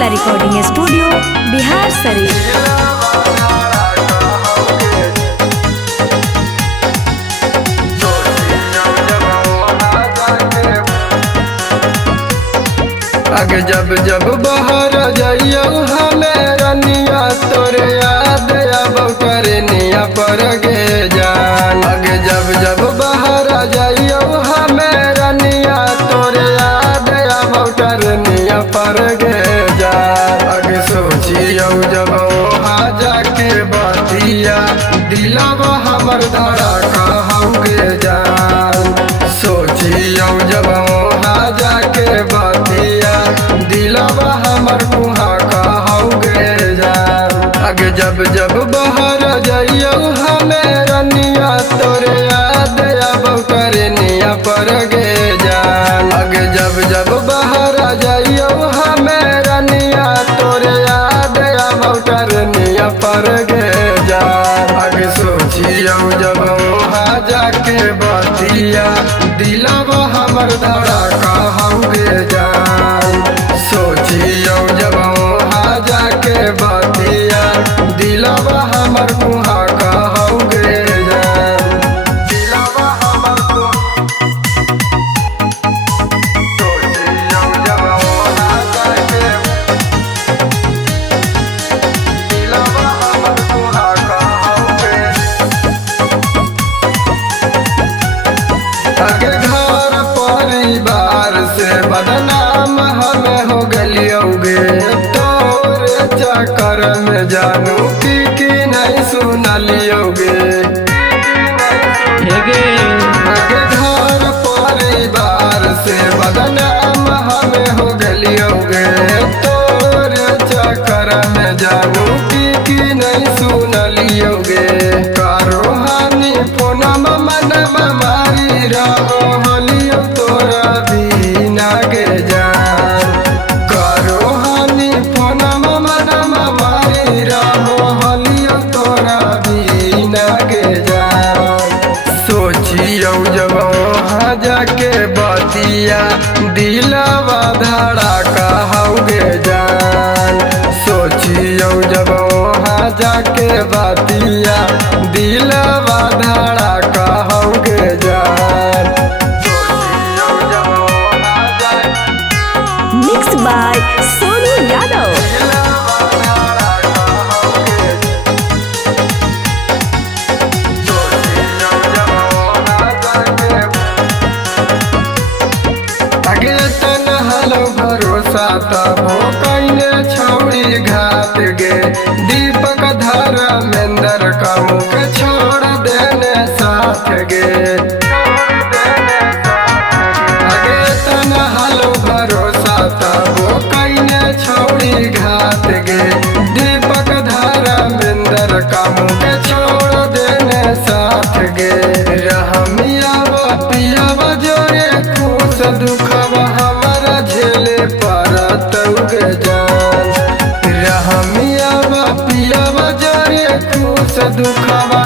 Shitala recording studio Bihar Sharif. आगे जब जब बाहर जाइयो हमें रनिया तोरे याद अब करनिया पर गे जान। आगे जब जब बाहर जाइयो हमें रनिया तोरे याद अब करनिया पर गे जान। आगे सोचियो जब वहाँ जाके बातिया दिलवा हमर धरा कहूँगे जान। सोचियो जब वहाँ जाके बातिया दिलवा हमर कुहाँ कहूँगे जान। आगे जब जब बाहर जाइयो हमें रनिया तोरे याद अब करनिया पर गे जान। आगे जब जब बाहर जाइयो हमें रनिया तोरे याद अब करनिया पर गे जान। आगे सोचियो जब वहाँ जाके बातिया दिलवा हमर धरा कहूँगे जान। सोचियो जब वहाँ जाके बातिया दिलवा हमर कुहाँ कहूँगे जान। दिलवा हमर सोचियो जब वहाँ जाके दिलवा हमर कुहाँ कहूँगे। आगे घर परिवार से बदनाम हमें हो गलियोगे तोरे चक्कर में जानू की नहीं सुनलियोगे। आगे घर परिवार से बदनाम हमें हो गलियोगे तोरे चक्कर में जानू की नहीं सुनलियोगे। कारो हानि फोनम मनम मारी रहो हलियो तोरा बिना गे जान। कारो हानि फोनम मनम मारी रहो हलियो तोरा बिना गे जान। सोचियो जब वहाँ जाके बातिया दिलवा धड़ा कहूँगे जान। सोचियो जब वहाँ जाके बातिया दिलवा धड़ा कहूँगे जान। सोचियो जब वहाँ जाके मिक्स बाय सोनू यादव। दिलवा धड़ा कहूँगे। सोचियो जब वहाँ जाके आगे तन हलो भरोसा तबो कईने छौड़ी घात गे। दीपक धर्मेंद्र का मुख छोड़ देने साथ गे। आगे तन हलो भरोसा तबो कईने छौड़ी घात गे। दीपक धर्मेंद्र का मुख छोड़ देने साथ गे। रहमिया पिया जोरे खुश दुखवा हमारा झेले परतौगे जान। रहमिया पिया जोरे खुश दुखवा